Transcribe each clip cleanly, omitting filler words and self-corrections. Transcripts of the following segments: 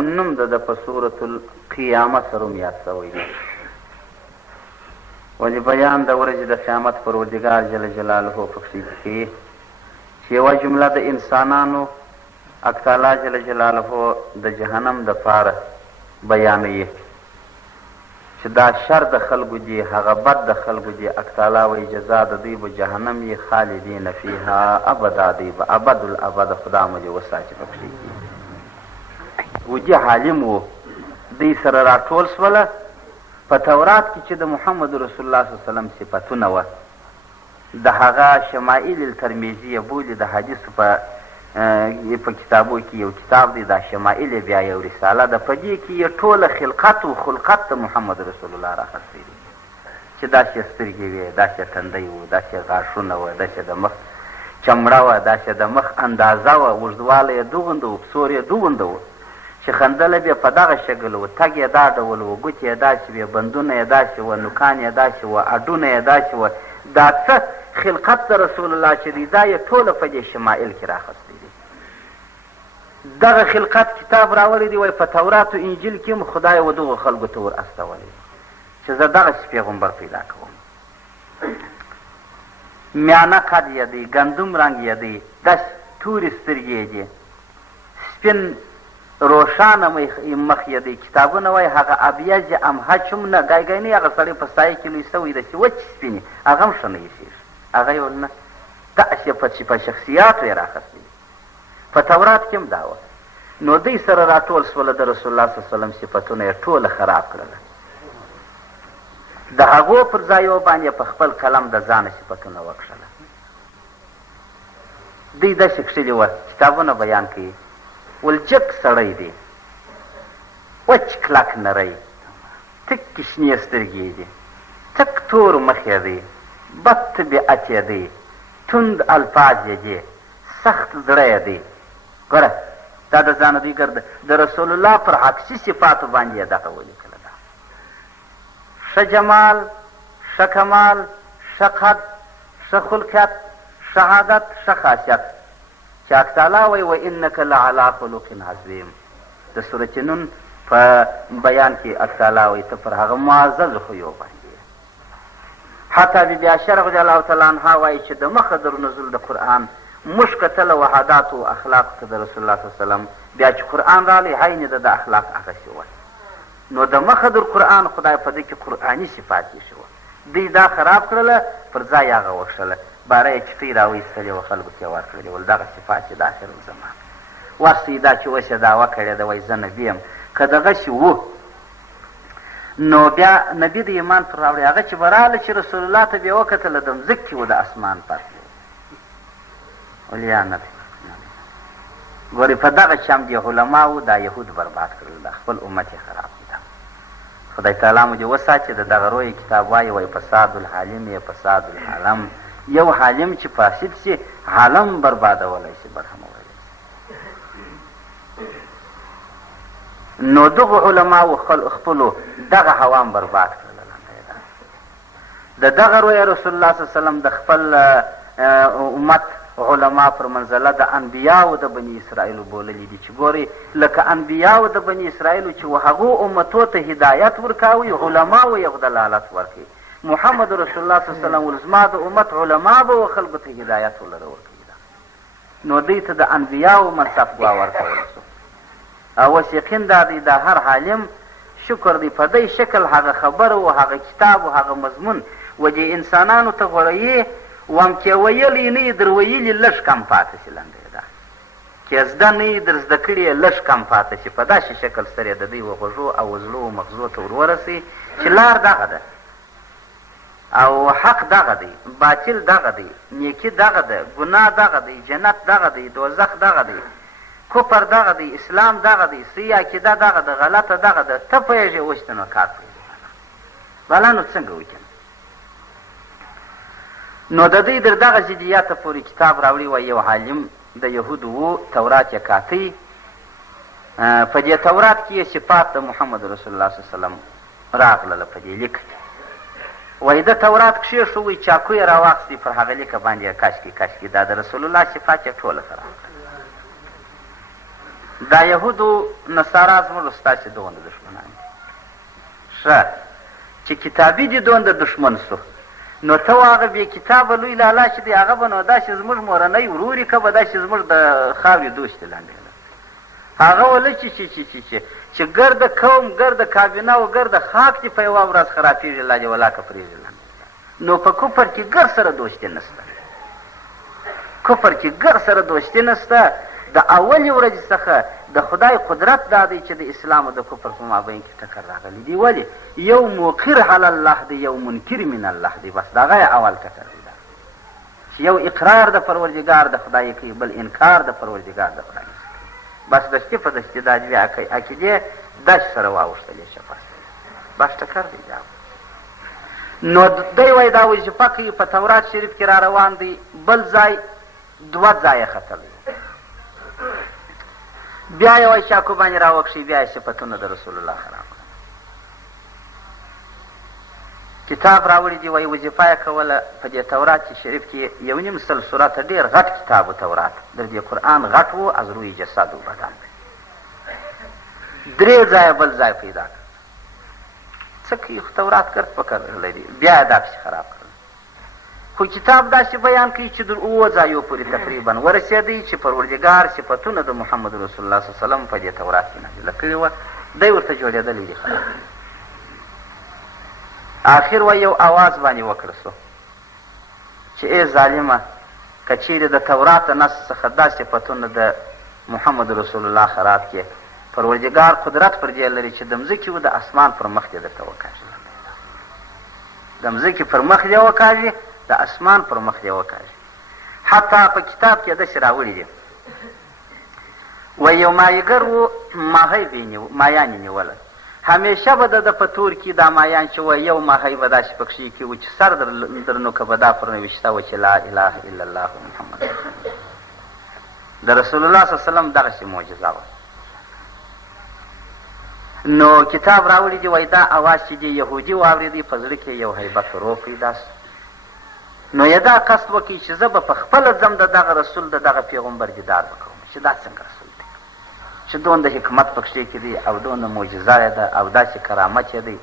نوم د په سورة القیامت سره هم یاد شوی دی ولې بیان د ورځې د قیامت پروردګار جل جلاله پکښې کوي چې یوه جمله د انسانانو حق تعالی جل جلاله د جهنم دپاره بیانوي چې دا شر د خلکو دي هغه بد د خلکو دي حق تعالی وایي جزا د دوی به جهنم یي خالدین فیها ابدا دوی به ابد الابد خدا مو دې وساتي پکښې وجه عالم و دوی سره راټول شوله په تورات کې چې د محمد رسول الله صلی الله علیه وسلم صفتونه وه د هغه شمائل الترمیزیه بولي د حدیثو په کتابو کې یو کتاب دی دا شمائل بیا یو رساله ده په دې کې یې ټوله خلقت و خلقت د محمد رسول الله راخستی دي چې داسې سترګې وې داسې تندی و داسې غاښونه وه داسې د مخ چمړه وه داسې د مخ اندازه وه اوږدوالی یې دوغنده و پسور یې دوغنده و چې خندله بیا په دغه شکل و تګ یې دا ډول و ګوتې یې داسې وې بندونه یې داسې وه نوکان یې داسې وه اډونه یې داسې وه دا څه خلقت د رسول الله چې دی دا یې ټوله په دې شمائل کې راخستی دي دغه خلقت کتاب راوړی دی وایي په تورات و انجیل کې هم خدای و دغو خلکو ته ور استولی چې زه دغسې پیغمبر پیدا کوم میانه قد یې دی ګندم رنګ یې دی داسې تورې سترګې دي سپین روښانه مخ یې دی کتابونه وایي هغه ابیض امهچ هم نه ګای ګای نه هغه سړی په سایه کې لوی شوی دی چې وچ سپینې هغه هم ښه نه ایسېږي هغه یې نه داسې په شخصیاتو یې راخستی په تورات کې هم دا وه نو دوی سره راټول شوله د رسول الله صلی الله علیه وسلم صفتونه یې ټوله خراب کړله د هغو پر ځایو باندې په خپل قلم د ځانه صفتونه وکښله دوی داسې کښلي وه کتابونه بیان کوي ولجک سړی دی وچ کلک نری تکې شنې سترګې دي تک تور مخ یې دی بد طبیعت یې دی تند الفاظ یې دي سخت زړه یې دی ګوره دا د ځانه دوی ګرده د رسول الله پر عکسي صفاتو باندې یې دغه ولیکله ده ښه جمال ښه کمال ښه قد ښه خلقت ښه عادت ښه خاصیت چې حق تعالی وایي وانک لعلی خلق عظیم د سورة نون په بیان کې حق تعالی وایي ته پر هغه معزز خویو باندې حتی بیبي عایشه رضی الله تعالی عنها وایي چې د مخه در نزول د قرآن موږ کتله وحداتو و اخلاقو ته د رسول الله صلی الله علیه وسلم بیا چې قرآن رالی عین د اخلاق هغسې وه نو د مخه در قرآن خدای په دې کې قرآني صفات ایښي وه دوی دا خراب کړله پر ځای هغه وکښله باره یې چټۍ راویستلې وه خلکو ته یې ورکړلې ول دغه صفات چې د آخر الزمان ورسته دا چې اوس یې دعوه کړې ده وایي زه نبي یم که دغسې وو نو بیا نبي د ایمان پر راوړی هغه چې به راغله چې رسول الله ته بې وکتله د مځکې و د اسمان پرته ولیا نه ګورې په دغه شم دې علماو دا یهود برباد کړل دا خپل امت یې خراب کړه خدای تعالی مو دې وساتي د دغه روی کتاب وایي وایي فساد الحالم یې فساد العالم یو حالم چې فاسد شي عالم بربادولی شي برهمولی شي نو دغو علماو خپلو دغه عوام برباد کړل د دغه روی رسول الله صلی الله علیه وسلم د خپل امت علما پر منزله د انبیاو د بني اسرائیلو بوللی دي چې ګورې لکه انبیاو د بني اسرائیلو چې هغو امتو ته هدایت ورکوي علماو یې دلالت ورکوي محمد رسول الله صلی الله علیه وسلم زما د امت علما به و خلکو ته هدایت ولره ورکوي نو دوی ته د انبیاو منصب ګوا ورکول شو او اوس یقین دا دی د هر عالم شکر دی په دې شکل هغه خبره و هغه کتاب و هغه مضمون و دې انسانانو ته غوړیې وام چې ویلی نه یې در ویلي لږ کم پاته شي لنډه ده چې زده نه یې در زده کړي یې لږ کم پاته شي په داسې شکل سره یې د دوی و غوږو او زړو و مغزو ته ور ورسوي چې لار دغه ده او حق دغه دی باطل دغه دی نیکي دغه ده ګناه دغه دی جنت دغه دی دوزخ دغه دی کفر دغه دی اسلام دغه دی صحیح عقیده دغه ده غلطه دغه ده ته پوهېږې اوس ته نو کار پرېږدې بلا نو څنګه وکړم نو د دوی در دغه ضدیته پورې کتاب راوړي وایي یو عالم د یهودو و تورات یې کاتی په دې تورات کې یې صفات د محمد رسول الله صلی الله علیه وسلم راغلله په دې لیک وایي د تورات کښېښو وایي چاقو یې راواخیستې پر هغه لیکه باندې یې کشکې دا د رسول الله صفات یې ټوله ته راغله دا یهودو نصارا زموږ ستاسې دومره دښمنان دي. ښه چې کتابي دي دومره دښمن سو، نو ته هغه بې کتابه لوی لالا چې دی هغه به نو داسې زموږ مورنۍ وروري که به داسې زموږ د خاورې دوستې لاندې هغه ولې چې ګرده قوم ګرده کابینه او ګرده خاک دي په یوه ورځ خرابېږي الله دې ولاکه پرېږدي لاندې. نو په کفر کې ګر سره دوستي نشته، کفر کې ګر سره دوستي نشته. د اولې ورځې څخه د خدای قدرت دا دی چې د اسلام او د کفر په مابین کې ټکر راغلی دی. ولې؟ یو موقر علی الله دی، یو منکر من الله دی. بس د هغه اول ټکر دی چې یو اقرار د پروردګار د خدای کوي، بل انکار د پروردګار د خدای. بس دشتې په دشتې دا دوې عقیدې دش سره واوښتلې شه، بس ټکر دی. نو دی وایي دا وظیفه کوي په تورات شریف کې را روان دی، بل ځای دوه ځایه ختلی، بیا یې وایي شاکو باندې راوکښي، بیا یې صفتونه د رسول الله خراب کړل. کتاب راوړي دي، وایي وظیفه یې کوله په دې تورات شریف کې 1.5 سل سورته، ډېر غټ کتاب و تورات، د دې قرآن غټ و، از روی جسد و بدن. 3 ځایه بل ځای پیدا کړ، څه کوي خو تورات ګرد پکر لري، بیا یې دا پسې خراب کړل. خو کتاب داسې بیان کوي چې در 7 ځایو پورې تقریبا ورسېدی چې پروردګار صفتونه د محمد رسول الله صلی الله علیه وسلم په دې تورات کې نازله کړي وه، دی ورته جوړېدلی دي خراب. آخر و یو آواز باندې وکړه سو چې ای ظالمه، که چیرې د تورات نص څخه دا صفتونه د محمد رسول الله خراب کړي، پروردګار قدرت پر دې لري چې د مځکې و د اسمان پر مخ دې درته وکاږي، د مځکې پر مخ دې وکاږي، د اسمان پر مخ دې وکاږي. حتی په کتاب کې داسې راوړي دي، و یو مایګر و مایان یې نیوله، همیشه به د په تور کې دا مایان چې و یو ماهی به داسې پکښې کې و چې سر درنو که به دا پر نوشته و چې لا اله الا الله محمد رسول الله. د رسول الله صلی الله علیه وسلم دغسې معجزه وه. نو کتاب راوړي دي، وایي دا اواز چې دی یهودي واورېدی، په زړه کې یو هیبت ورو پیدا سو. نو یې دا قصد وکړي چې زه به په خپله ځم د دغه رسول د دغه پیغمبر دیدار به کوم، چې دا څنګه رسول دی چې دومره حکمت پکښې کې دی او دومره معجزه یې ده او داسې کرامت یې دی،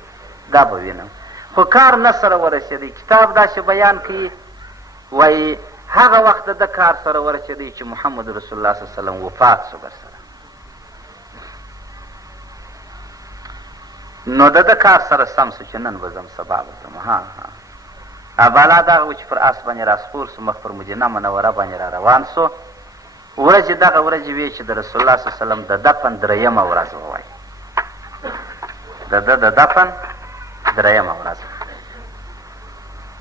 دا به وینم. خو کار نه سره ورسېدی. کتاب داسې بیان کوي، وایي هغه وخت د کار سره ورسېدی چې محمد رسول الله صلی الله علیه وسلم وفات سو برسره. نو د کار سره سم سو چې نن به ځم سبا به ځم. بالا دغه و چې پر آس باندې راسپور سو، مخ پر مدینه منوره باندې را روان سو. ورځې دغه ورځې وې چې د رسول الله صلی الله علیه وسلم د دفن 3مه ورځ ووایي، د دفن 3مه ورځ.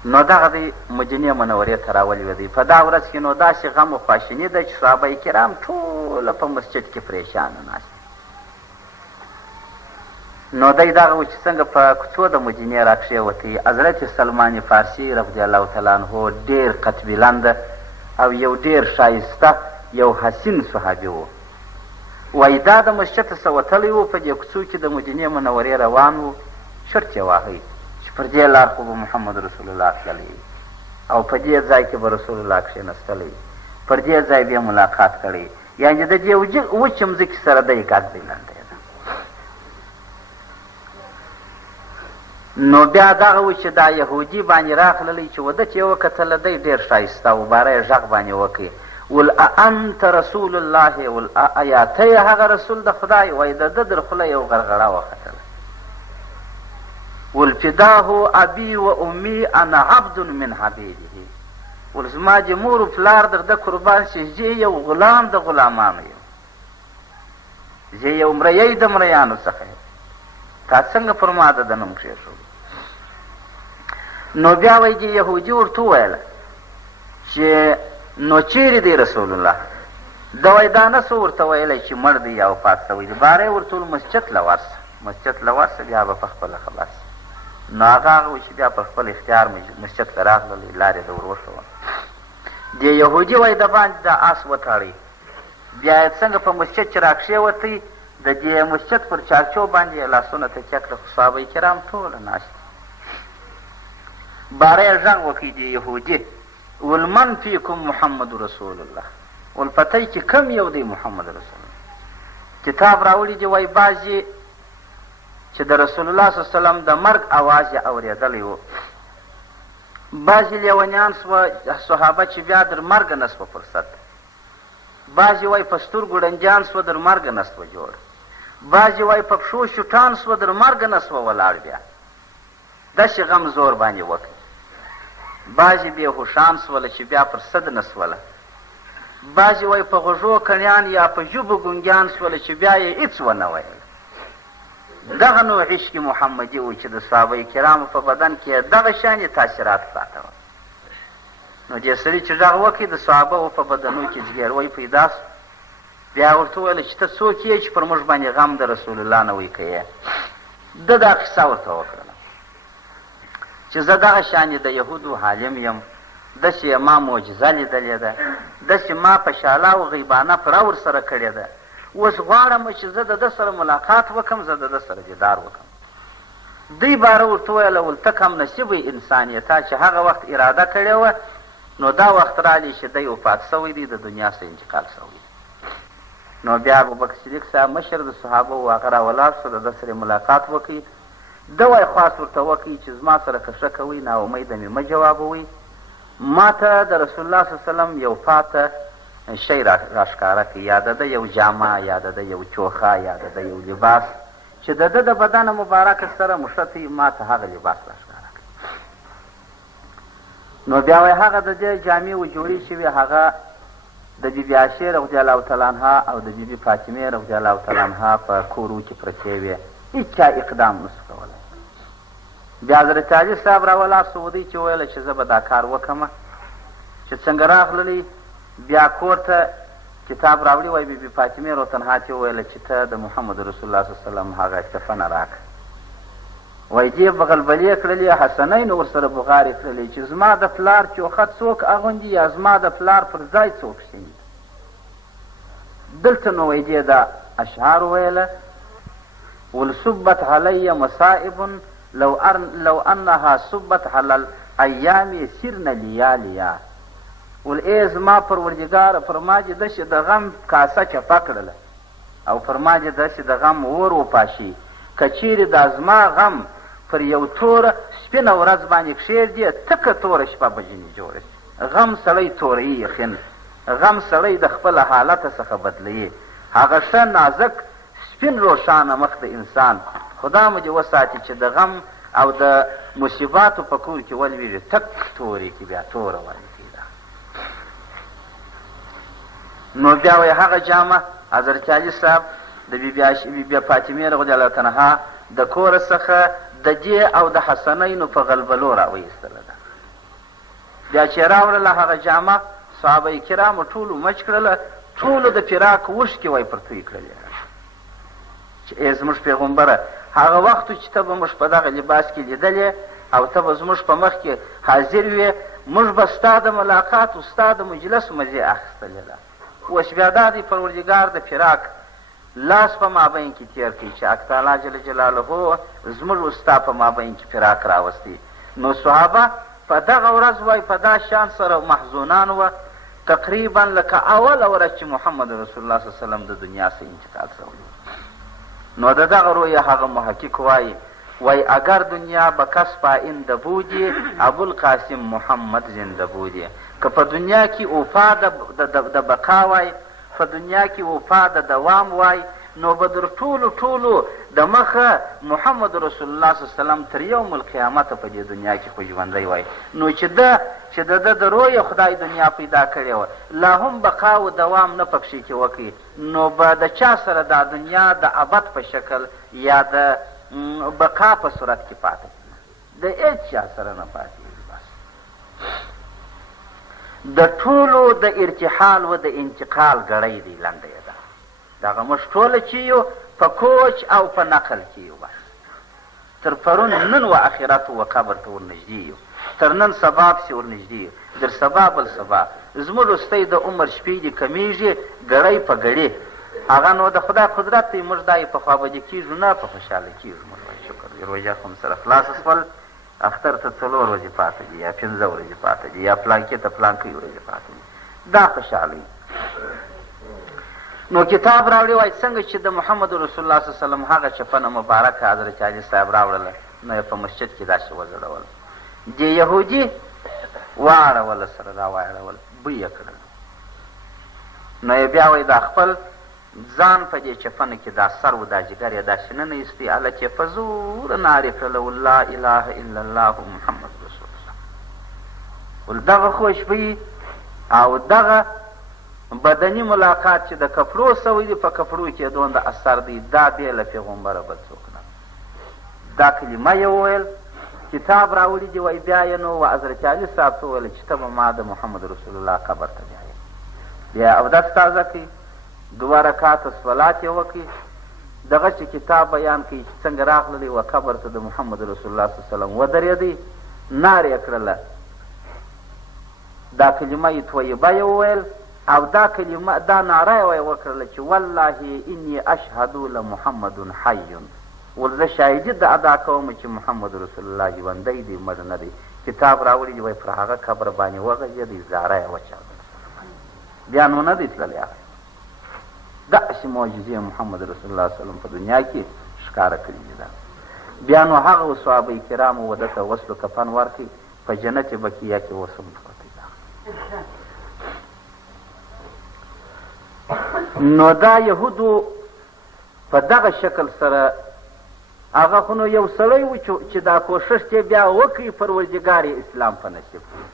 نو دغه د مدینې منورې ته راولي دی. په دا ورځ کې نو داسې غم و خواشیني ده چې صحابه کرام ټوله په مسجد کې پریشانه ناست. نو دی دغه و چې څنګه په کوڅو د مدینې راکښېوتی، حضرت سلمان فارسي رضی الله تعالی عنه ډېر قد بلنده او یو ډېر ښایسته یو حسین صحابي و. وایي دا د مسجد څخه وتلی و، په دې کوڅو کې د مدینې منورې روان و، شرط یې واهی چې پر دې لار خو به محمد رسول الله تللی او په دې ځای کې به رسول الله کښېنستلی، پر دې ځای به یې ملاقات کړی، یعنې د دې وچې مځکې سره دی ګډ بلنده. نو بیا دغه و چې دا یهودي باندې راغللی چې وده چې یې وکتله، دی ډېر ښایسته و، باره یې غږ باندې وکړي، ول انت رسول الله، ول ایا ته یې هغه رسول د خدای؟ وایي د ده در خوله یو غرغړه وختله، ول فداه ابي و امي انا عبد من عبیده، ول زما چې مور و پلار در ده قربان شي، زه یو غلام د غلامانو یم، زه یو مریی د مریانو څخه یم، تا څنګه پر ما د نوم کښېښود؟ نو بیا وایي چې یهودي ورته وویله چې نو چیرې دی رسول الله؟ ده وایي دا نه څه ورته ویلی چې مړ دی یا وفات شوی دی، باره یې ورته ویل مسجد له ورشه، مسجد له ورشه بیا به په خپله خبر شي. نو هغه وایي چې بیا په خپل اختیار مسجد ته راغلل، لارې ته ور وښوه. د یهودي وایي د باندې د آس وتاړی، بیا یې څنګه په مسجد چې راکښېوتی، د دې مسجد پر چارچو باندې یې لاسونه تکیه کړه، خو صحابه کرام ټوله ناست. باره یې غږ وکړي د یهودي، ول من فیکم محمد رسول الله، ول پته چې کم یو دی محمد رسول الله؟ کتاب راوړي دي وایي بعضې چې د رسول الله صلی الله علیه وسلم د مرګ اواز یې اورېدلی و. بعضې لیونیان سوه صحابه چې بیا در مرګه نه سوه فرصت. بعضې وایي په سترګو ړنجان سوه در مرګه نه سوه جوړ. بعضې وایي په پښو شوټان سوه در مرګه نه سوه ولاړ بیا. داسې غم زور باندې وکړي. بعضې بېهوشان سوله چې بیا پر صد نه سوله. بعضې وایي په غوږو کڼیان یا په ژبو ګونګیان سوله چې بیا یې هېڅ ونه ویل. دغه نوع عشق محمدي و چې د صحابه کرامو په بدن کې دغه شانې تاثیرات پراته وه. نو دې سړي چې غږ وکړي د صحابه په بدنو کې ځګیروی پیدا سو. بیا ورته وویله چې ته څوک یې چې پر موږ باندې غم د رسول الله نه وی کوې. ده دا قصه ورته وکړله چې زه دغه شانې د یهودو حالم یم، داسې ما معجزه لیدلې ده، داسې ما په شاله او غیبانه پوره ورسره کړې ده. اوس غواړم چې زه د ده سره ملاقات وکړم، زه د ده سره دیدار وکړم. دوی باره ورته ویله ول ته کم نصیبی انسان یې، تا چې هغه وخت اراده کړې وه نو دا وخت رالی چې دی وفات سوی دی، د دنیا څخه انتقال سوی. نو بیا ابوبکر صدیق صاحب مشر د صحابه و، هغه راولاړ سو د ده سره ملاقات وکړي. ده وایي خواست ورته وکړي چې زما سره که ښه کوئ ناامیده مې مه جوابوئ، ما ته د رسول الله صلی الله علیه وسلم یو پاته شی راښکاره کړي، یا د ده یو جامه، یا د ده یو چوخه، یا د ده یو لباس چې د ده د بدن مبارکه سره مشتي، ما ته هغه لباس راښکاره کړي. نو بیا وایي هغه د دې جامې و جوړې شوې، هغه د بیبي عایشې رضی الله تعالی عنها او د بیبي فاطمې رضی الله تعالی عنها په کورو کې پرتې وې، هېچ چا اقدام نه سو کولی. بیا حضرت علي صاحب راولاړ سو، دوی چې ویله چې زه به دا کار وکړمه. چې څنګه راغللی بیا کور ته کتاب راوړي، وایي بیبي فاطمې روتنها ته وویله چې ته د محمد رسول الله صلی الله علیه وسلم هغه کفنه راکړه. وایي دې بغلبلې کړلې، حسنین ورسره بغارې کړلې چې زما د پلار چوخه څوک اغوندي یا زما د پلار پر ځای څوک شي. دلته نو وایي دې دا اشعار ویله ولصبت علی مصائب لو انها صبت علی الایام سرن لیالیا. ول ای زما پروردګاره پر ما چې داسې د غم کاسه چپه کړله او پر ما چې داسې د غم اور وپاشي، که چیرې دا زما غم پر یو توره سپینه ورځ باندې کښېږدي، تکه توره شپه به ځینې جوړه شي. غم سړی توروي یقین، غم سړی د خپل حالته څخه بدلوي. هغه ښه نازک سپین روښانه مخ د انسان خدا مو دې وساتي چې د غم او د مصیباتو په کور کې ولویږي، تک تورې کې بیا توره ولوي. نو بیا وایي هغه جامه حضرت علي صاحب د بیبي فاطمې رضی الله عنها د کوره څخه د دې او د حسنینو په غلبلو راویستله ده. بیا چې راوړله هغه جامه صحابه کرامو ټولو مچ کړله، ټولو د فراق اوښکې وایي پر توی کړلې چې ای زموږ پیغمبره هغه وخت چې ته به موږ په دغه لباس کې لیدلې او ته به زموږ په مخ کې حاضر وې، موږ به ستا د ملاقات او ستا د مجلس مزې اخیستلې ده. اوس بیا دا دی پروردګار د فراق لاس په مابین کې تېر کړي چې حق تعالی جل جلاله زموږ او ستا په مابین کې فراق راوستی. نو صحابه په دغه ورځ وایي په دا شان سره محزونان وه تقریبا لکه اوله ورځ چې محمد رسول الله صلی الله علیه وسلم د دنیا څخه انتقال شوی. نو د دغه رویه هغه محقق وای اگر دنیا به کس پاینده بودی ابوالقاسم محمد زنده بودی. که په دنیا کې وفا د بقا وای، په دنیا کې وفا د دوام وای، نو به در ټولو د مخه محمد رسول الله صلی الله علیه وسلم تر یوم القیامت په دې دنیا کې خو ژوندی وای. نو چې د ده د رویه خدای دنیا پیدا کړې وه، لا هم بقا و دوام نه پکښې کې وکړي، نو به د چا سره دا دنیا د ابد په شکل یا د بقا په صورت کې پاتې د هېڅ چا سره نه پاتېږي. بس د ټولو د ارتحال و د انتقال ګړۍ دی لنډه یې ده. دغه موږ ټوله چې یو په کوچ او په نقل کې یو، بس تر پرون نن و اخرت و قبر ته ورنږدې یو، تر نن سبا پسې ورنږدې یو، در سبا بل سبا. زموږ وروستی د عمر شپې دي کمیږي ګړۍ په ګړې، هغه نو د خدای قدرت دی. موږ دا یې په خوابدي کېږو نه په خوشحاله کېږو. موږ وایي شکر دی روژه خو سره خلاصه شول، اختر ته 4 ورځې پاته دي یا 5 ورځې پاته دي یا پلانکې ته پلانکۍ ورځې پاته دي، دا خوشحالۍ. نو کتاب راوړي وای څنګه چې د محمد رسول الله صلی الله علیه وسلم هغه چپنه مبارکه حضرت علي صاحب راوړله نو یې په مسجد کې داسې وځړول دې یهودي واړوله سره راواړول بوی یې کړل نو یې بیا وایي دا خپل ځان په دې چپنه کې دا سر و دا جګر یې داسې نه ایستي هلک یې په زوره نارې کړله لا اله الا الله محمد رسول الله ول دغه خوشبویي او دغه بدني ملاقات چې د کپړو سوی دی په کپړو کې دومره اثر دی دا بې له پیغمبره بل څوک نه دا کلمه یې وویل کتاب راوړي دي وایي بیا یې نو حضرت علي صاحب ته وویل چې ته به ما د محمد رسول الله قبر ته بیایې بیا اودس تازه کړي 2 رکعاته صلات یې وکړي دغه چې کتاب بیان کوي چې څنګه راغللی و قبر ته د محمد رسول الله صلی الله علیه وسلم ودرېدی نارې یې کړله دا کلمه یې طیبه یې وویل او دا کلمه دا ناره یې وکړله چې والله انی اشهد لمحمد حی ول زه شاهدي د ادا کوم چې محمد رسول الله ژوندی دی مړ نه دی کتاب راوړي دي وایي پر هغه قبر باندې وغځېدی زاره یې وچاودله بیا نو نه دی تللی هغه داسې معجزې محمد رسول الله صلی الله علیه وسلم په دنیا کې ښکاره کړي دي بیا نو هغه صحابه کرامو وده ته وصلو کفن ورکړي په جنت بقیه کې اوس هم پروت دی نو دا یهودو په دغه شکل سره هغه خو نو یو سړی و چې دا کوښښ یې بیا وکړي پروردګار یې اسلام په نصیب کړي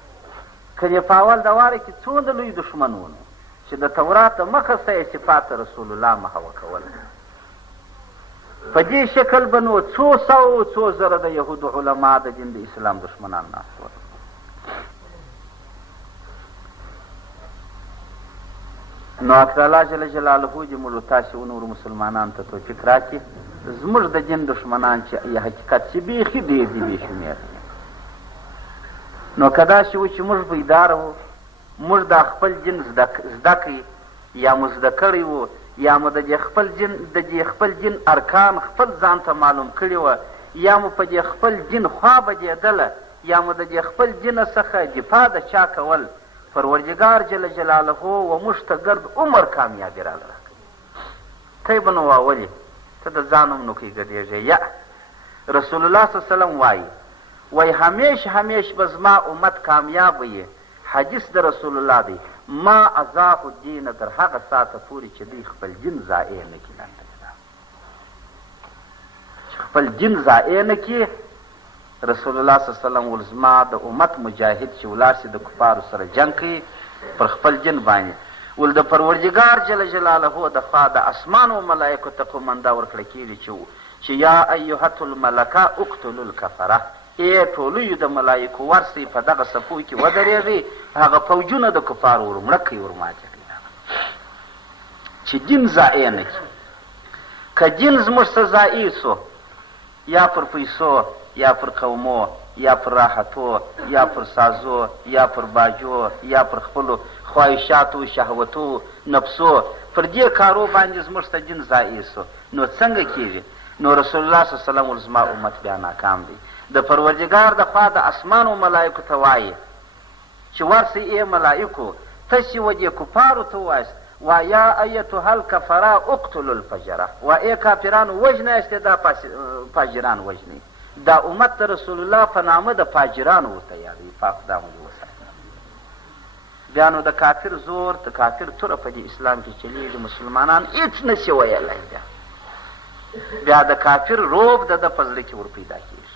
که یې په اول دواره کې څومره لوی دښمن و چې د تورات مخه سه یې صفات رسول الله مخه وکول په دې شکل به نو څو زره د یهودو علما د دین د اسلام دښمنان ناست ول نو اکر الله جل جلاله دې موږ تاسې و نورو مسلمانانو ته توفیق راکړي زموږ د دین دښمنان چې حقیقت چې بیخي ډېر دي بې شمېر نو که داسې و چې موږ بیداره وو موږ دا خپل دین زده کړي یا مو زده کړی و یا مو د دې خپل دین ارکان خپل ځان ته معلوم کړي وه یا مو په دې خپل دین خوا بدېدله یا مو د دې خپل دینه څخه دفاع د چا کول پروردګار جل جلاله و موږ ته ګرد عمر کامیابي راله راکوي ته یې به نو واولې ته د ځان هم نو کې ګډېږې یا رسول الله صلی الله علیه وسلم وایي همیش به زما امت کامیاب وي حدیث د رسول الله دی ما اضاعوا الدین تر هغه ساعته پورې چې دوی خپل دین ضایع نه کړي چې خپل دین ضایع نه کړي رسول الله صلی الله علیه وسلم ول زما د امت مجاهد چې ولاړ شي د کفارو سره جنګ کوي پر خپل دین باندې ول د پروردګار جل جلاله د خوا د اسمانو ملایکو ته قومنده ورکړل کېږي چې یا ایها الملکه اقتلوا الکفره ای ټولویو د ملایکو ورسئ په دغه صفو کې ودرېږئ هغه فوجونه د کفارو ور مړه کړئ ور ماته کړئ چې دین ضایع نه کړي که دین زموږ څه ضایع سو یا پر پیسو یا پر قومو یا پر راحتو یا پر سازو یا پر باجو یا پر خپلو خواهشاتو شهوتو نفسو پر دې کارو باندې زموږ ته دین ضایع سو نو څنګه کېږي نو رسول الله صلی الله علیه وسلم زما امت بیا ناکام دی د پروردګار د خوا د اسمانو ملایکو ته وایي چې ورسئ ای ملایکو تاسې و دې کفارو ته ووایاست یا ایتها الکفره اقتلوا الفجره ای کافرانو وژنئ دا فاجران وژنئ دا امت د رسول الله په نامه د فاجرانو ورته یادوي پاک خدای مو دې وساتي بیا نو د کافر زور د کافر توره په دې اسلام کې چلیږي مسلمانان هېڅ نه شي ویلی بیا د کافر روب د ده په زړه کې ور پیدا کېږي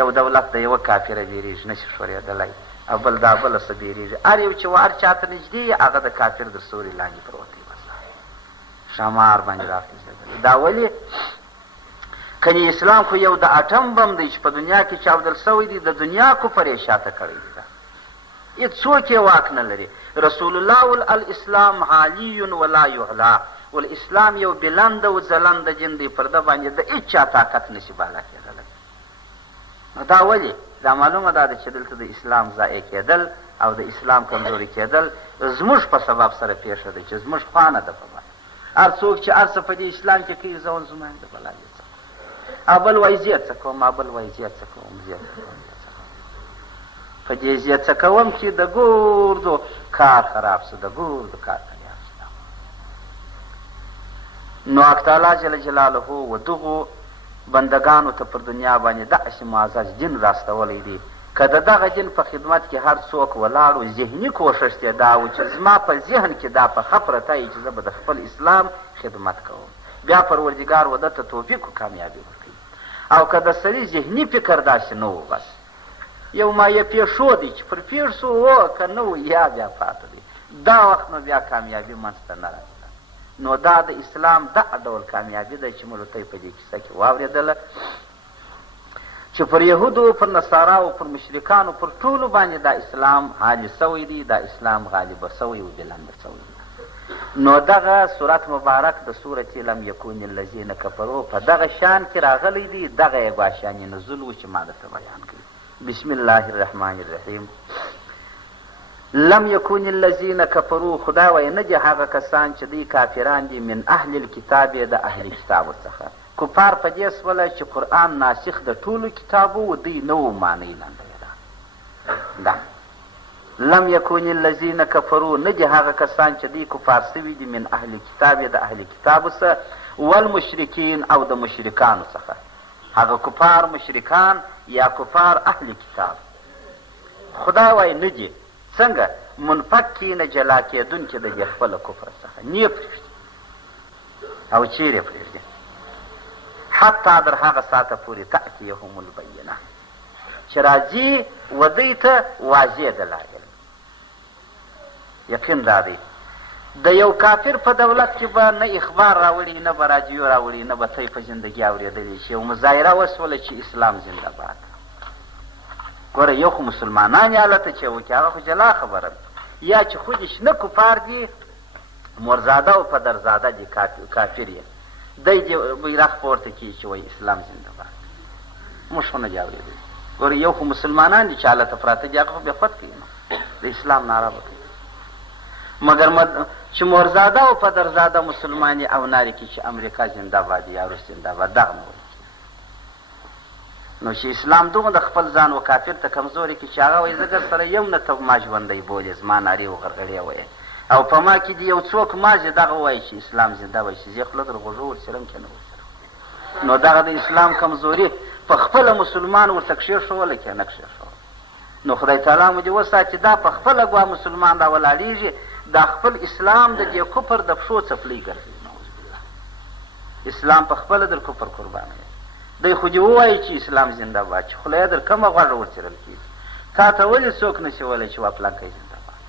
یو دولت د یوه کافره بیریږي نه شي ښورېدلی او بل دا بله څه بیریږي هر یو چې هر چا ته نږدې هغه د کافر د ستوري لاندې پروت دی بس شمار باندې راخېږدلی دا ولې کنی اسلام خو یو د اټم بم دی چې په دنیا کې چاودل سوی دی د دنیا کفر یې شاته کړی دی هېڅ څوک یې واک نه لري رسول الله الاسلام عالی ولا یعلا والاسلام یو بلند و ځلنده جن دی پر ده باندې د هېڅ چا طاقت نشي بالا کېدلی نو دا ولې دا معلومه ده چې دلته د اسلام ضایع کېدل او د اسلام کمزوري کېدل زموږ په سبب سره پیښه ده چې زموږ خوا نه ده په باندې هر څوک چې هر څه په دې اسلام کې کوي زه زما د بلا ابل وای زیات څه کوم ابل وای زیات څه کوم په دې زیات څه کوم چې د ګوردو کار خراب سو د ګوردو کار خراب سو نو حق تعالی جل جلاله و دغو بندگانو ته پر دنیا باندې داسې معزز جن راستولی دی که د دغه جن په خدمت کې هر څوک ولاړ و ذهني کوښښ یې دا و چې زما په ذهن کې دا په ښه پرته یي چې زه به د خپل اسلام خدمت کوم بیا پروردګار و ده ته توفیق و کامیابي ورکوي او که د سړي ذهني فکر داسې نه و بس یو مایه پیښو دی چې پر پېښ سو و که نه و یا بیا پاته دی دا وخت نو بیا کامیابي منځته نه راځي نو دا د اسلام دا ډول کامیابي ده چې مولوی په دې کیسه کې واورېدله چې پر یهودو پر نصاراو پر مشرکانو پر ټولو باندې دا اسلام حالي سوی دی دا اسلام غالبه سوی و بلنده سوی دی نو دغه صورت مبارک د صورت لم یکون الذین کفروا په دغه شان کې راغلی دی دغه یې ګواشاني نزول و چې ما درته بیان کړي بسم الله الرحمن الرحیم لم یکون الذین کفروا خدا وایي نه دي هغه کسان چې دوی کافران دي من اهل الکتاب د اهل کتابو څخه کفار په دې سوله چې قرآن ناسخ د ټولو کتابو و دوی نه و معنی لاندې ده لم یکون الذین کفروا نه دي هغه کسان چې دوی کفار سوي دي من اهل کتاب د اهل کتابو څخه والمشرکین او د مشرکانو څخه هغه کفار مشرکان یا کفار اهل کتاب خدا وایي نه دي څنګه منفکین جلا کېدونکي د دې خپله کفر څخه نه پرېږدي او چیرې پرېږدي حتی در هغه ساعته پورې تأتیهم البینه چې راځي و دوی ته واضح دلایل یقین دا دی د یو کافر په دولت کې به نه اخبار راوړي نه به راډیو راوړي نه به ته یې په زندګي اورېدلی شي یو مظاهره وسوله چې اسلام زنده باد ګوره یو خو مسلمانان یې هلته چې وکړي هغه خو جلا خبره یا چې خود یې شنه کفار دي مرزاده او پدرزاده دي کافر یې دی دې بیرغ پورته کړي چې وایي اسلام زنده باد موږ خو نه دي اورېدلي ګوره یو خو مسلمانان دي چې هلته پراته دي هغه خو بیا خود کوي نو د اسلام ناره به کوي مګر چې مرزاده او پدرزاده مسلمانې او نارې کې چې امریکا زنده باد یا روس زنده باد دغه نه وایي نو چې اسلام دومره د خپل ځان و کافر ته کمزوري کې چې هغه وایي زه در سره یم نه ته ما ژوندی بولې زما نارې و غرغړې وایې او په ما کې دي یو څوک ما چې دغه وایي چې اسلام زنده وایي چې زه خوله در غوږو ورسرم که نه ورسره نو دغه د اسلام کمزوري په خپله مسلمان ورته کښېښوله که نه کښېښوله نو خدای تعالی مو دې وساتي دا په خپله ګوا مسلمان را ولاړېږي دا خپل اسلام د دې کفر د پښو څپلۍ ګرځوي نعوذ بالله اسلام په خپله در کفر قربانه دی خو دې ووایي چې اسلام زنده باد چې خوله یې در کومه غوږه ورڅېرل کېږي تا ته ولې څوک نه شي ویلی چې وا پلانکی زنده باد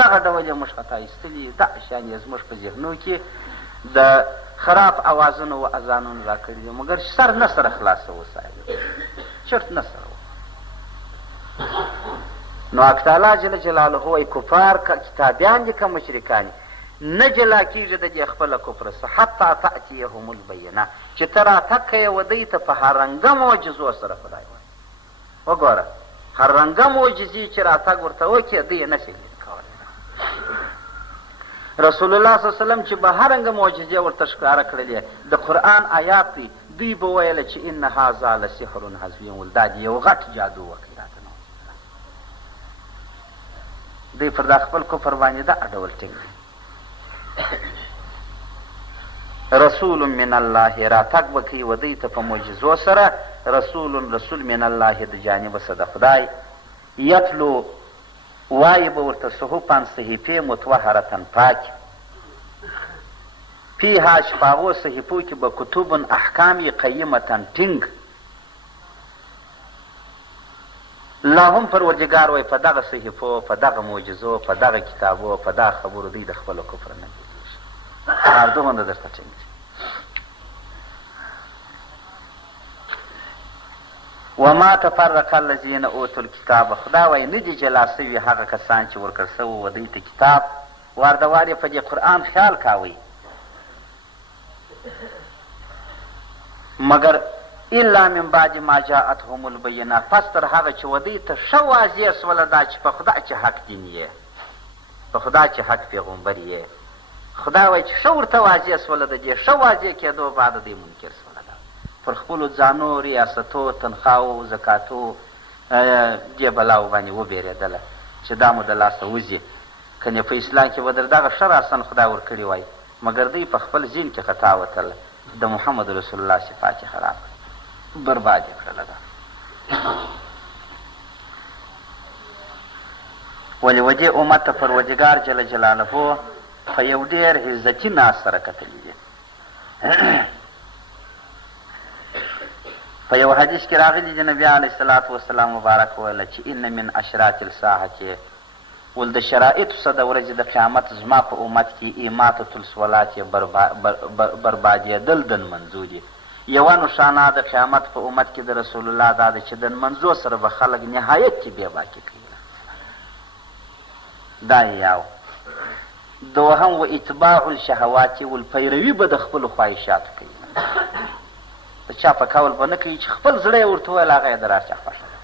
دغه ډول یې موږ خطا ایستلي دا شیان یې زموږ په ذهنو کې د خراب اوازونو و اذانونو را کړي دي مګر سر نه سره خلاصه وسایل چرت نه سره نو حق تعالی جل جلاله وایي کفار که کتابیان دي که مشرکان نه جلا کېږي د دې خپله کفر څخه حتی تأتیهم البینه چې ته راتګ کوې و دوی ته په هر رنګه معجزو سره خدای وایي وګوره هر رنګه معجزې چې راتګ ورته وکړي دوی یې نشي کولی رسول الله صلی الله علیه وسلم چې به هر رنګه معجزې ورته ښکاره کړلې د قرآن آیات دی دوی به ویله چې ان هذا لسحر عظیم دا د یو غټ جادو وکړي دوی پر دا خپل کفر باندې دا ډول ټینګ رسول من الله راتګ به کوي و دوی ته په معجزو سره رسول من الله د جانبه څه د خدای یتلو وایي به ورته صحفا صحیفې مطهرة پاکې فیها شپاغو صحیفو کې به کتب احکام قیمة ټینګ اللهم پروردګار وایي په دغه صحیفو په دغه معجزو په دغه کتابو په دغه خبرو دوی د خپلو کفر نه بیلیږي هر دومره درته ټینګ دي وما تفرق الذین اوتوا الکتاب خدا وایي نه دي جلا سوي هغه کسان چې ورکړ سوي و دوی ته کتاب واردوار یې په دې قرآن خیال کاوئ مګر الا من بعد ما جاءتهم البینه پس تر هغه چې و دوی ته ښه واضح سوله دا چې په خدا چې حق دین یې په خدا چې حق پیغمبر یې خدا وایي چې ښه ورته واضح سوله د دې ښه واضح کېدو بعد دوی منکر سوله ده پر خپلو ځانو ریاستو تنخواو زکاتو دې بلاو باندې وبېرېدله چې دا مو د لاسه وځي کنې په اسلام کې به در دغه ښه راسن خدا ورکړي وای مګر دوی په خپل ذهن کې خطا وتل د محمد رسول الله صفات یې خراب کړل، برباد یې کړله. ولې وجې امت ته پروردګار جل جلاله په یو ډېر عزتي ناز سره کتلي دي. په یو حدیث کې راغلي چې نبي علیه الصلاة والسلام مبارک ویله چې ان من اشراط الساعة ول د شرایطو څخه د ورځې د قیامت زما په امت کې اماتة الصلات بربادېدل د نمنځو دي. یوه نښانه د قیامت په امت کې د رسول الله دا ده چې د نمنځو سره به خلک نهایت کې بې باکي کوي. دا یو. دوهم و اتباع الشهوات والپیروي به د خپلو خواهشاتو کوي. د چا په کول به نه کوي چې خپل زړه یې ورته وویل هغه یې د راشا خوښه ده.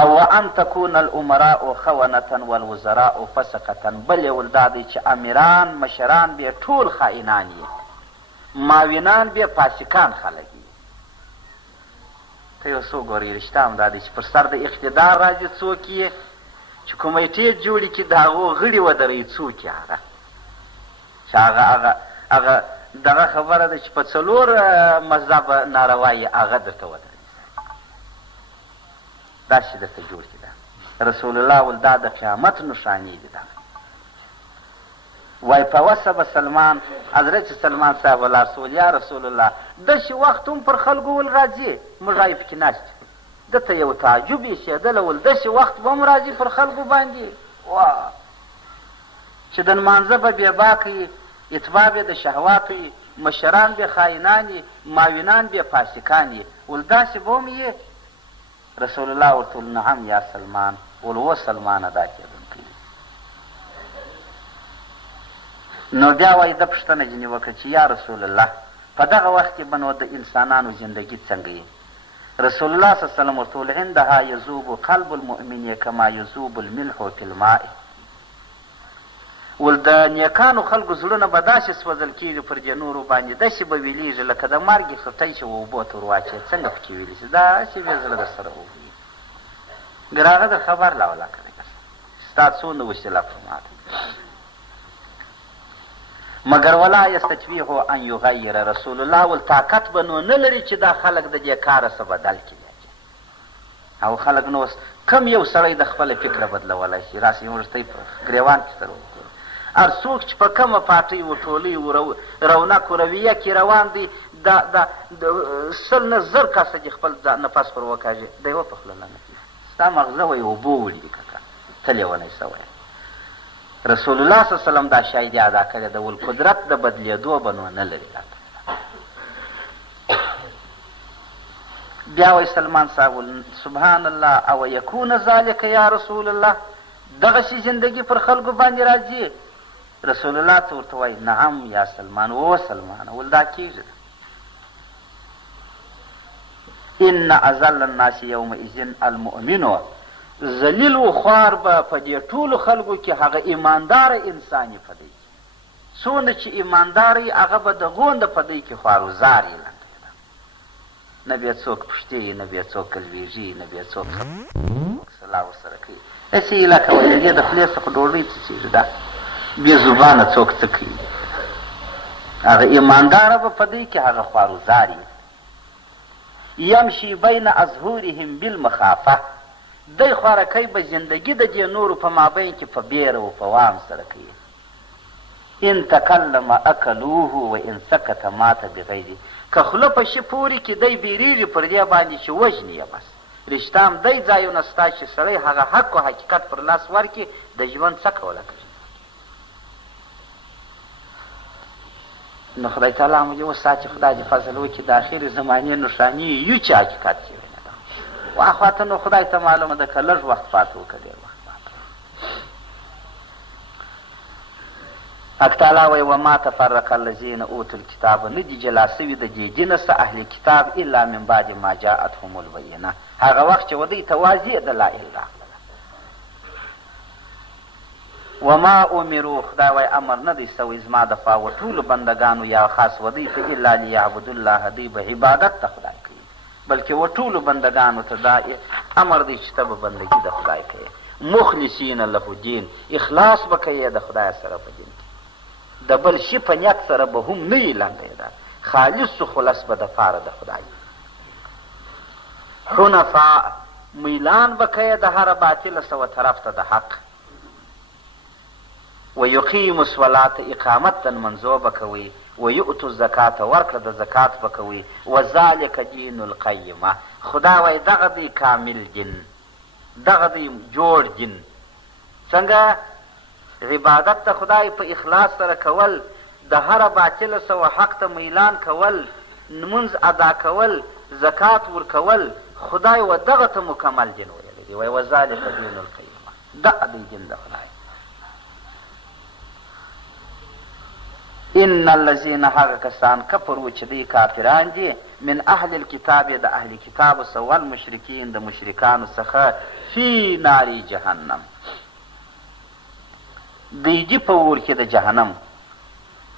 او وان تکون الامراء خونة والوزراء فسقة، بل یو دا دی چې امیران مشران بیا ټول خائنان یې، معاونان بیا فاسقان خلک یې. ته یو څو ګورې رشته هم دا دی چې پر سر د اقتدار راځي څوک یې چې کمیټې جوړې کړي د هغو غړي ودروي څوک یې هغه چې هغه دغه خبره ده چې په څلور مذهب ناروا یې هغه درته ودروي. داسې درته جوړ کړي ده. رسول الله ول دا د قیامت نښانې دي. دا وای په وسه به سلمان حضرت سلمان صاحب ولاړ سول یا رسول الله داسې وخت هم پر خلکو ول راځي موږ رایې پکې ناست دته یو تعجب یې شېدله ول داسې وخت به هم راځي پر خلکو باندې وا چې د نمانځه به بې باکه یي، اتباع به د شهواتو یي، مشران به خاینان یي، معاونان به فاسقان یي. ول داسې به هم یې. رسول الله ورته ول نعم یا سلمان. ول و سلمانه دا کېدونکی. نو بیا وایي ده پوښتنه ځینې وکړه چې یا رسول الله په دغه وخت کې به نو د انسانانو زندګي څنګه یي؟ رسول الله صلی الله علیه وسلم ورته ول عندها یذوب قلب المؤمن کما یذوب الملح فی الماء. ول د نیکانو خلکو زړونه به داسې سوځل کېږي پر دې نورو باندې داسې به ویلېږي لکه د مرګې خټۍ چې اوبو ته ور واچوې څنګه پکې ویلې شي داسې بې زړه در سره ووي. ګر هغه در خبر لا ولا کړی ستا څونه وسیله فرماده مګر ولا یستطیع ان یغیر. رسول الله ول طاقت به نو نه لري چې دا خلک د دې کاره څه بدل کړي او خلک نو کم یو سړی د خپله فکره بدلولی شي. راسې موږ ته یې په ګریوان کې سره وګورو هر څوک چې په کومه پاټۍ و ټولۍ و رونق و رویه کې روان دی دا سل نه زر کسه چې خپل نفس پر وکاږي د یوه په خوله نه کېږي. ستا مغزه وایي اوبو ولیدي کاکا ته لیونی سوی. رسول الله صلی الله علیه وسلم دا شاهدي ادا کړې ده. ول قدرت د بدلېدو به نو نه لري. بیا وایي سلمان صاحب سبحان الله او یکون ذلک یا رسول الله دغسې زندگی پر خلکو باندې راځي. رسول الله ته ورته وایي نعم یا سلمان. و سلمان ول دا کېږي. ان اذل الناس یومئذ المؤمن، ذلیل و خوار به په دې ټولو خلکو کې هغه ایمانداره انسان یې په دی څونه چې ایماندار یې هغه به د غونده په دی کې خواروزار یې لنډوي. نه بیا څوک پوښتي نه بیا څوک کلویږي نه بیا څوک صلاح ورسره کوي. هسې یې لکه وایي د دې د خولې څخه ډوډۍ څڅېږي دا بې زبانه څوک څه کوي. هغه ایمانداره به په دی کې هغه خواروزار یې. یمشي بین اظهورهم بالمخافه، دی خوارکی به زندگی د دې نورو په مابین کې په بیره و په وام سره کوي. ان تکلم اکلوه و ان سکت مات بغیره، که خوله په شي پورې کې دی بیریږي پر دې باندې چې وژني یې بس. رشته هم دی ځایونه ستا چې سړی هغه حق و حقیقت پر لاس ورکړي د ژوند څه کوله کوي. نو خدای تعالی موږ وساتي، خدای دې فضل وکړي د اخرې زمانې نښانې یو چې حقیقت کې واخواته نو خدای ته معلومه ده که لږ وخت پاته و که ډېر وخت پاته. حق تعالی وایي وما تفرق الذین اوتوا الکتاب، نه دي جلا سوي د دې دینه څه اهل کتاب الا من بعد ما جاءتهم البینه، هغه وخت چې ودوی ته واضح دلایل راغله. وما امروا، خدای وایي امر نه دی سوی زما دپاره و ټولو بندګانو یا خاص ودوی ته الا لیعبدوا الله، دوی به عبادت ته خدای کوي، بلکې و ټولو بندګانو ته دا امر دی چې ته به بندګي د خدای کوې. مخلصین له دین، اخلاص به کوې د خدای سره په دین کې. د بل شي په نیت سره به هم نه یې لنډېده، خالص خلص به د پاره د خدای. حنفاء میلان به کوې د هره باطله سوه طرف ته د حق. ویقیم الصلاة اقامت د لمنځو به کوئ، ویؤتو الزکات ورکړه د زکات به کوئ، وذلک دین القیمه. خدا وایي دغه دی کامل دین، دغه دی جوړ دین. څنګه عبادت د خدای په اخلاص سره کول، د هره باطله سوه حق ته میلان کول، لمونځ ادا کول، زکات ورکول، خدای و دغه ته مکمل دین ویلی دی. وایي وذلک دین القیمه، دغه دی دین د خدای. ان الذین هغه کسان کفروا چې دوی کافران دي، من اهل الکتاب د اهل کتابو څخه، والمشرکین د مشرکانو څخه، فی نار جهنم دوی دي په اور کې د جهنم،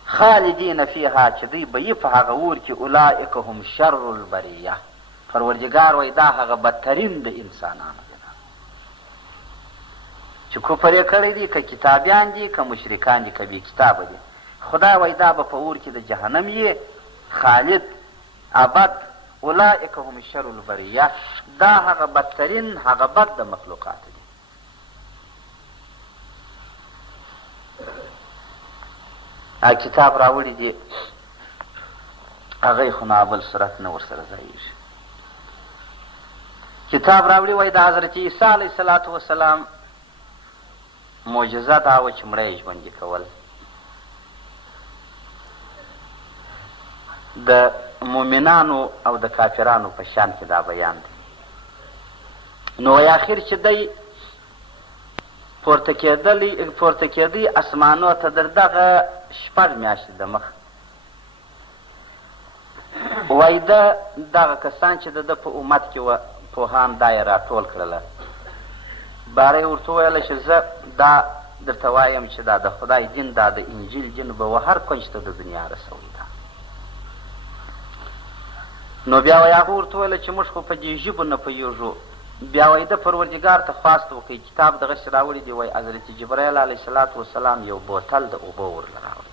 خالدین فیها چې دوی به یې په هغه اور کې، اولئک هم شر البریه. پروردګار وایي دا هغه بدترین د انسانانو دي چې کفر یې کړی دي، که کتابیان دي که مشرکان دي که بې کتابه دي. خدا وایي دا به په اور کې د جهنم یې خالد ابد، اولئک هم شر البریه، دا هغه بدترین هغه بد د مخلوقات دي. کتاب راوړي دي هغه خو نه بل صورت نه ورسره ځایږي. کتاب راوړي وایي د حضرت عیسی علیه الصلاة وسلام معجزه دا وه چې مړه یې ژوندي کول. د مؤمنانو او د کافرانو په شان کې دا بیان دی. نو وایي اخر چې دی پورته کېدی اسمانو ته در دغه 6 میاشتې د مخ، وایي دغه کسان چې د ده په امت کې وه پوهان دا یې راټول کړله. باره یې ورته وویله چې زه دا درته وایم چې دا د خدای دین، دا د انجیل دین به و هر کنج ته د دنیا رسوي ده. نو بیا وایي هغه ورته وویله چې موږ خو په دې ژبو نه پوهېږو. بیا وایي د پروردګار ته خواست وکړئ، کتاب دغسې راوړي دي. وایي حضرت جبرایل علیه الصلاة وسلام یو بوتل د اوبو ورله راوړي.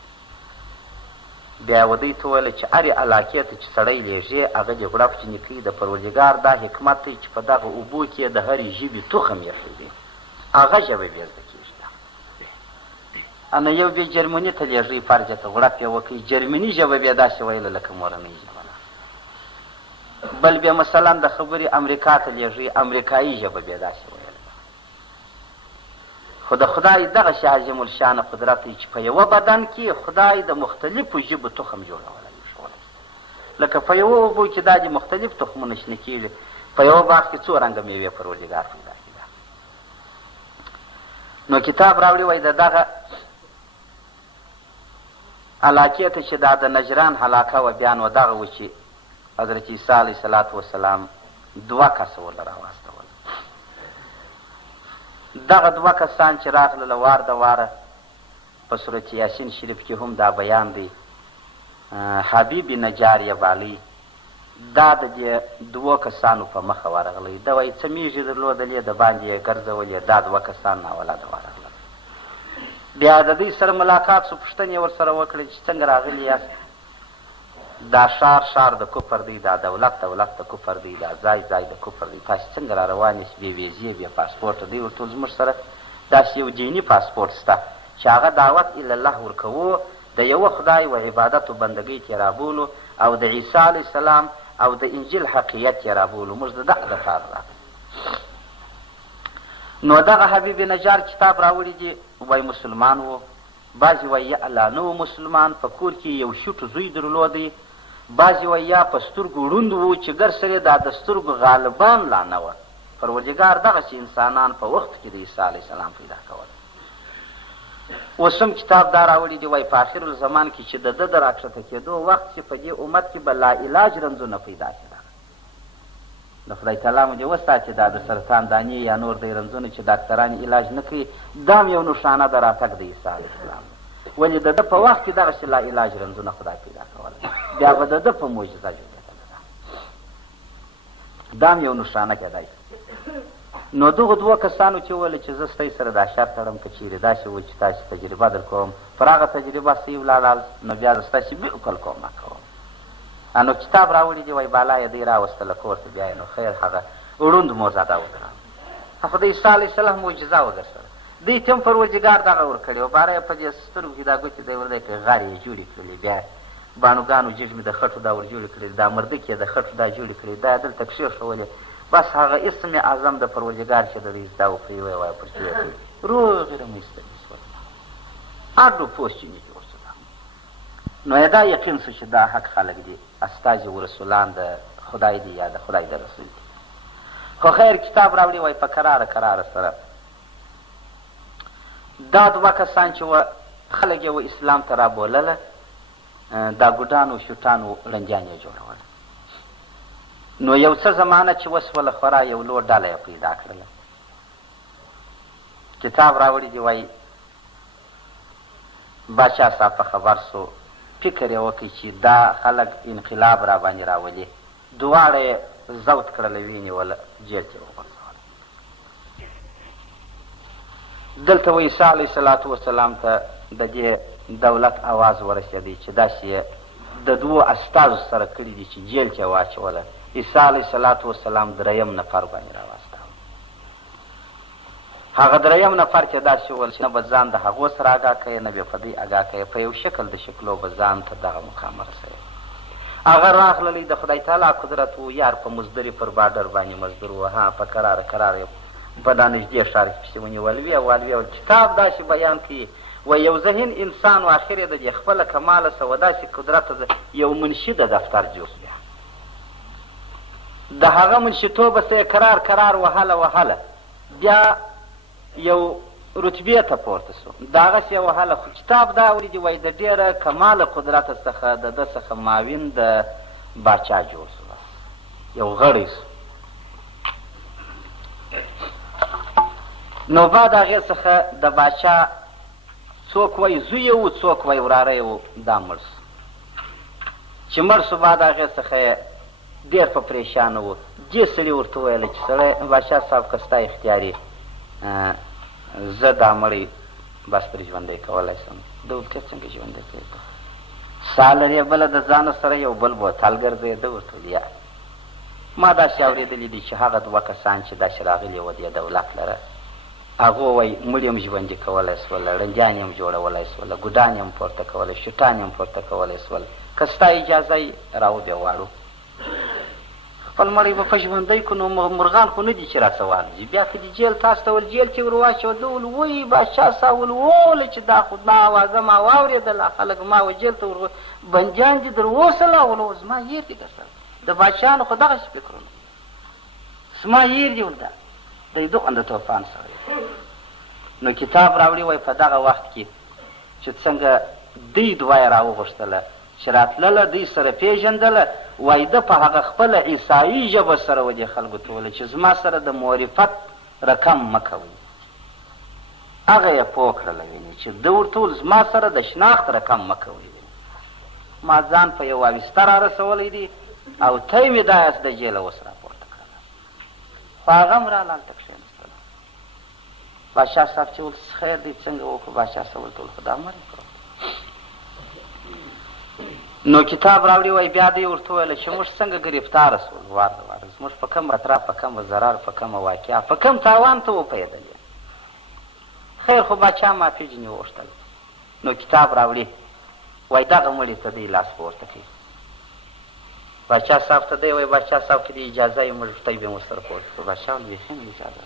بیا یې دوی ته وویله چې هرې علاقې ته چې سړی لېږي هغه دې غوړپ چینې کوي. د پروردګار دا حکمت دی چې په دغه اوبو کې د هرې ژبې تخم ایښی دی، هغه ژبه بې زده کېږي. انا یو بیا جرمني ته لېږئ، فرض ته غوړپ یې وکړئ، جرمني ژبه بیا داسې ویله لکه مورنۍ ژبه. بل بیا مثلا د خبرې امریکا ته لېږئ، امریکایي ژبه بیا داسې ویله. خو د خدای دغسې عظیم الشانه قدرت دی چې په یوه بدن کې خدای د مختلفو ژبو تخم جوړولی شي. لکه په یوه اوبو کې دا د مختلف تخمونه شنه کېږي، په یوه باغ کې څو رنګه میوې پروردګار پیدا کړي. نو کتاب راوړي وایي د دغه علاقې ته چې دا د نجران علاقه وه، بیا نو دغه و چې حضرت عیسی علیه الصلاة وسلام 2 کسه ورله راواستول. دغه 2 کسان چې راغلله وار د واره، په صورت یاسین شریف کې هم دا بیان دی. حبیب نجار یبالی دا د دې 2 کسانو په مخه ورغلی. ده وایي څه میږي درلودلې، د باندې یې ګرځولې. دا 2 کسان ناولاده ورغلل. بیا د دوی سره ملاقات سو، پوښتنې یې ورسره وکړې چې څنګه راغلي یاست؟ دا ښار د کفر دی، دا دولت د کفر دی، دا ځای د کفر دی. تاسې څنګه را روان یاست؟ بې ویزې بې پاسپورټه. دوی ورته زموږ سره داسې یو دیني پاسپورټ شته چې هغه دعوت الله ورکوو، د یوه خدای و عبادت و بندګۍ ته یې رابولو، او د عیسی علیه السلام او د انجیل حقیقت یې رابولو. موږ د دغه دپاره راغلو. نو دغه حبیب نجار کتاب راوړي دي، وایي مسلمان و. بعضې وایي یا الله نه و مسلمان، په کور کې یو شوټ زوی درلودی. بعضې وایي یا په سترګو ړوند و چې ګر سره دا د سترګو غالبان لا نه وه. پروردګار دغسې انسانان په وخت کې د عیسی علیه السلام پیدا کول. اوس هم کتاب دا راوړي دي، وایي په آخر الزمان کې چې د ده د راکښته کېدو وخت چې په دې امت کې به لا علاج رنځونه پیدا کېده. د خدای تعالی مو دې وساتي دا د سرطان دانې یا نور دی رنځونه چې ډاکټران علاج نه کوي، دا هم یو نښانه د راتګ د عیسی علیه السلام. ولې د ده په وخت کې دغسې لا علاج رنځونه خدای پیدا کولی، بیا به د ده په معجزه جوړېدله. دا هم یو نښانه کېدی. نو دغو دوه کسانو چې وویل چې زه ستاسو سره دا شرط تړم که چېرې داسې وي چې تاسې تجربه در کوم پر هغه تجربه صحیح ولاړاست نو بیا زه ستاسې بالکل کومک کوم. نو کتاب راوړي دي وایي بالا یې دی راوستله کور ته بیا یې نو خیر هغه ړوند موزاده ودرول. خو د عیسی علیه السلام معجزه وګرځوله. دوی ته هم پروردګار دغه ورکړې وه باره یې په دې سترګو کې دا ګوتې دی ور دی که غاړې یې جوړې کړلې بیا بانوګانو جګمې د خټو دا ور جوړې کړې دا مردکې یې د خټو دا جوړې کړې دا یې دلته کښېښولې بس هغه اسم اعظم د پروردګار چې د دوی زده وکړي ویې وایه پر څه یې روغې رمې سترګې شول اډو پوست چې مې جوړ شو نو یې دا یقین شو چې دا حق خلک دي استازي و رسولان د خدای دي یا د خدای د رسول دي. خو خیر کتاب راوړي وایي په کراره سره دا دوه کسان چې وه خلک یې و اسلام ته رابولله دا ګوډانو شوټانو رنجان یې جوړوله. نو یو څه زمانه چې وسوله خورا یو لوړ ډله یې پیدا کړله. کتاب راوړي دي وایي باچا صاحب په خبر سو فکر یې وکړي چې دا خلک انقلاب را باندې راولي دواړه یې زوت کړله ویې نیوله جیل کې وغورځوله. دلته و عیسی علیه صلات وسلام ته د دې دولت آواز ورسېدی چې داسې یې د دوو استازو سره کړي دي چې جیل کې واچوله. عیسی علیه صلات وسلام دریم نفر باندې راواستاوه. هغه دریم نفر چې داسې وویل چې نه به ځان د هغو سره اګاه کوې نه به په دوی اګاه کوې په یو شکل د شکلو به ځان ته دغه مقام رسوي. هغه راغللی د خدای تعالی قدرت و یار په مزدري پر باډر باندې مزدور و ها په کراره په دا نږدې ښار کې پسې ونیول ویې کتاب داسې بیان کوي و یو ذهین انسان و اخر یې د دې خپله کماله سه و داسې قدرت یو منشي د دفتر جوړ بیا د هغه منشیتوبه سه یې کرار وهله بیا یو رتبې ته پورته سو د هغسې یې وهله خو کتاب دا اورېدي وایي د ډېره کماله قدرته څخه د ده څخه معاون د باچا جوړ سو یو غړی سو. نو بعد هغې څخه د باچا څوک وایي زوی یې و څوک وایي وراره یې و دا مړ سو. چې مړ سو بعد هغې څخه یې ډېر په پریشانه و. دې سړي ورته وویله چې سړی باچا صاحب که ستا اختیار یې زه دا مړی بس پرې ژوندی کولی شم. ده وویل ته څنګه ژوندی کوې ساه لرې بله د ځانه سره یو بل بوتل ګرځوې. ده ورته ویل یا ما داسې اورېدلي دي چې هغه دوه کسان چې داسې راغلي وه دې دولت لره هغو وایي مړي هم ژوندي کولی سوله رنجان هم جوړولی سوله ګوډان هم پورته کولی شوټان هم پورته کولی سول. که ستا اجازه یې راوبې غواړو خپل مړی به په ژوندی کړو نو مرغان خو نه دي چې راسه والوځي بیا که دې جیل تاسو ته ول جیل کې ور واچوه. ده ویل وایي باچا صاحب ویل ووله چې دا خو دا اوازه ما واورېدله خلک ما و جیل ته ور بندیان دي در ووسله ول زما هیر دي که سره د باچیانو خو دغسې فکرونه زما هیر دي ول دا دی دومره د طوفان سره. نو کتاب راوړي وایي په دغه وخت کې چې څنګه دوی دوه یې راوغوښتله چې راتلله دوی سره پېژندله وایي ده په هغه خپله عیسایي ژبه سره و دې خلکو ته ویله چې زما سره د معرفت رقم مه کوئ. هغه یې پوه کړله ویني چې ده ورته ویل زما سره د شناخت رقم مه کوئ. ما ځان په یو اویسته را رسولی دی او تی مې داسې د جیله اوس راپورته کړله. خو هغه هم راله هلته کښېنستله. باچا صاحب چې ویل خیر دی څنګه وکړو باچا صاحب ورته ویل خو دا مړ یې کړو. نو کتاب راوړي وایي بیا دې ورته وویله چې موږ څنګه ګرفتاره سول وار د واره زموږ په کوم اطراف په کومه ضرر په کومه واقعه په کوم تاوان ته وپوهېدلې. خیر خو باچا معافي ځینې وغوښتل. نو کتاب راوړي وایي دغه مړي ته دی لاس پورته کوي. باچا صاحب ته دی وایي باچا صاحب که دې اجازه یې موږ ته به مو سره پورته کړو. باچا ویل بیخي مې اجازه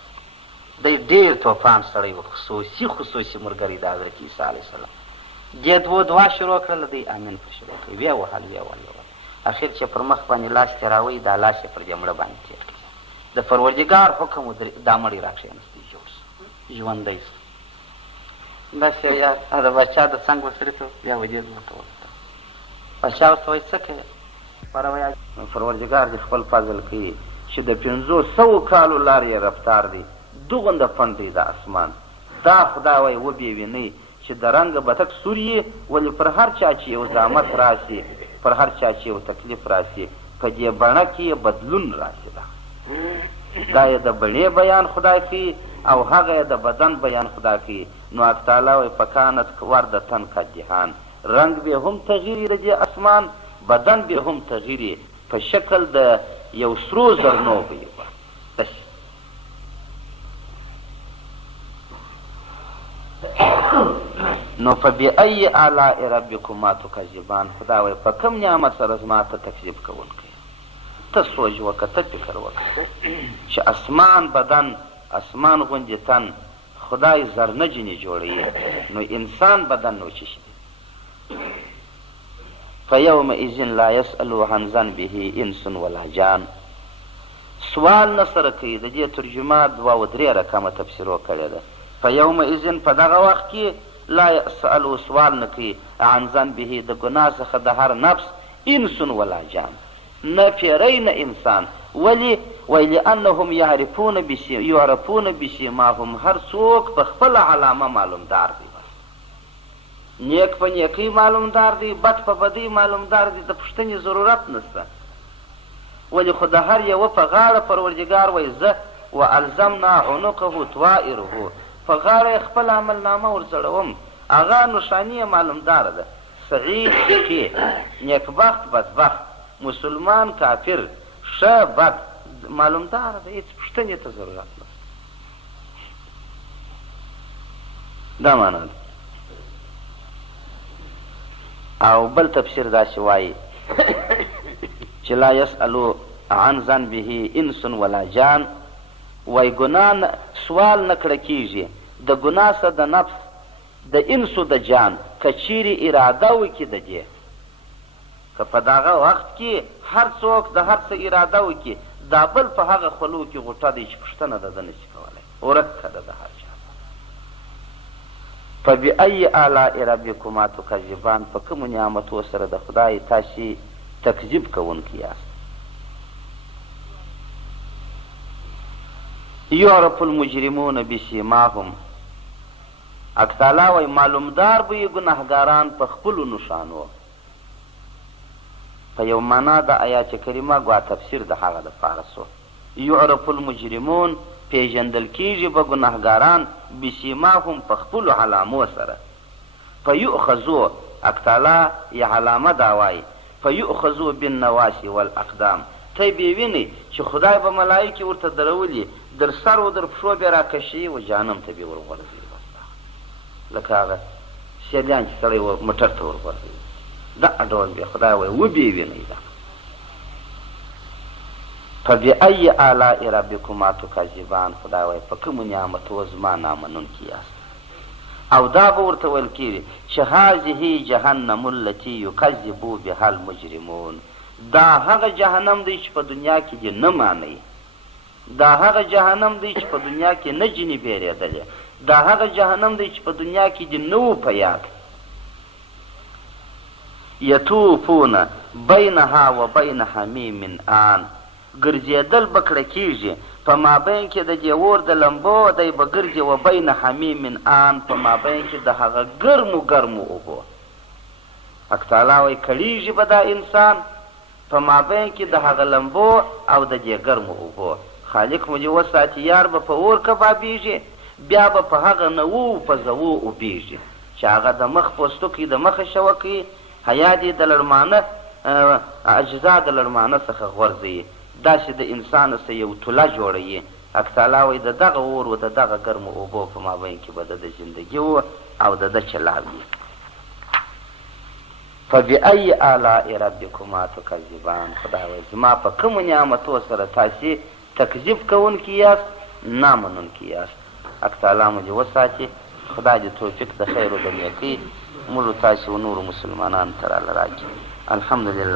دی ډېر طوفان سړی و خصوصي ملګری د حضرت عیسی علیه السلام. دې دوه دعا شروع کړله دی امین په شروع کوي ویې وهل اخر چې پر مخ باندې لاس تېراوی دا لاس یې پر دې مړه باندې تېر کړي. د پروردګار حکم و دا مړی را کښېنستی جوړ سو ژوندی سو. بس یار د باچا د څنګ ورسره کړو بیا ودې ځمکه ورته باچا ورته وایي څه کوې پره وایي پروردګار دې خپل فضل کوي چې د 500 کالو لار یې رفتار دی دوغنده فن دی د اسمان دا خدا وایي وبې وینئ چې د رنګه بتک سور یې ولې پر هر چا چې یو زحمت راسي پر هر چا چې یو تکلیف راسي په دې بڼه کې یې بدلون راسي. دا یې د بڼې بیان خدای کوي او هغه یې د بدن بیان خدای کوي. نو حق تعالی وایي فکانت وردتن کالجهان، رنګ به هم تغییر د دې اسمان، بدن به هم تغییر په شکل د یو سرو زرنو به یې نو فبأي آلاء ربکما تکذبان. خدا وایي په کوم نعمت سره زما ته تکذیب کوونکی. ته سوچ وکړه، ته فکر وکړه چې اسمان بدن، اسمان غوندې تن خدای زرنه جنې جوړوي، نو انسان بدن نو څه شي؟ فیومئذ لا یسأل عن ذنبه انس ولا جان. سوال نه سره کوي. د دې ترجمه 2 و 3 رقمه تفسیرو کړې ده. فیومئذ په دغه وخت کې لا یسأل سوال نه کوي عن ذنبه د ګناه څخه د هر نفس انس ولا جان، نه پیری نه انسان. ولې؟ وایي لأنهم یعرفون بسیماهم، هر څوک په خپله علامه معلومدار دی. بس نیک په نیکۍ معلومدار دی، بد په بدۍ معلومدار دی، د پوښتنې ضرورت نشته. ولې خو د هر یوه په غاړه پروردګار وایي زه والزمنا عنقه طوائره، په غاړه یې خپل عملنامه ورځړوم، هغه نښاني یې معلومداره ده. سعید شقي، نیکبخت بدبخت، مسلمان کافر، ښه بد معلومداره ده، هېڅ پوښتنې ته ضرورت نشته. دا معنا ده. او بل تفسیر داسې وایي چې لا یسألو عن ذنبه انس ولا جان، وای ګناه سوال نه کړه کېږي د ګناه څخه د نفس، د انسو د جان، که چیرې اراده وکړي د دې، که په دغه وخت کې هر څوک د هر څه اراده وکړي، دا بل په هغه خولو کې غوټه دی چې پوښتنه د ده نشي کولی، ورکه ده د هر چا. فبأي آلاء ربکما تکذبان، په کومو نعمتو سره د خدای تاسې تکذیب کوونکي یاست. یعرف المجرمون بسیماهم، حق تعالی وایي معلومدار به یې ګنهګاران په خپلو نښانو. په یو معنا د آیات کریمه ګوا تفسیر د هغه دپاره سو. یعرف المجرمون، پیژندل کېږي به ګنهګاران بسیماهم په خپلو علامو سره. فیؤخذو، حق تعالی یې علامه دا وایي فیؤخذو بالنواسی والاقدام، ته یې وینئ چې خدای به ملایکې ورته درولي، در سر و در پښو به راکشي و جهنم ته به یې ورغورځوي. لکه هغه سیلیان چې سړی موټر ته ورغورځوي، دغه ډول به خدای وایي وبې وینئ. دا فبأي آلاء ربکما تکذبان، خدای وایي په کومو نعمتو زما نامنونکي یاست. او دا به ورته ویل کېږي چې هذه جهنم التي یکذب بها المجرمون، دا هغه جهنم دی چې په دنیا کې دې نه مانئ، دا هغه جهنم دی چې په دنیا کې نه جنې بیرېدلې، دا هغه جهنم دی چې په دنیا کې دې نه و په یاد. یطوفون بینها و بین حمیم آن، ګرځېدل به کړه کېږي په مابین کې د دې اور د لمبو، دی به ګرځي و بین حمیم آن، په مابین کې د هغه ګرمو ګرمو اوبو. حق تعالی وایي کړېږي به دا انسان په مابین کې د هغه لمبو او د دې ګرمو اوبو. خالق مو دې وساتي، یار به په اور کبابېږي، بیا به په هغه نوو په زوو اوبېږي چې هغه د مخ پوستکي د مخه شوه کوي، حیا دې د لړمانه اجزا د لړمانه څخه غورځوي، داسې د انسان څخه یو توله جوړوي. حق تعالی وایي د دغه اور و د دغه ګرمو اوبو په مابین کې به د زندګي و او د ده چلاو وي. فبأي آلاء ربکما تکذبان، خدای وایي زما په کومو نعمتو سره تاسې تکذیب کوونکي یاست، نامنونکي یاست. حق تعالی مو دې وساتي. خدای دې توفیق د خیر و د نیکۍ موږ تاسې و نورو مسلمانانو ته راله راکړي. الحمدلله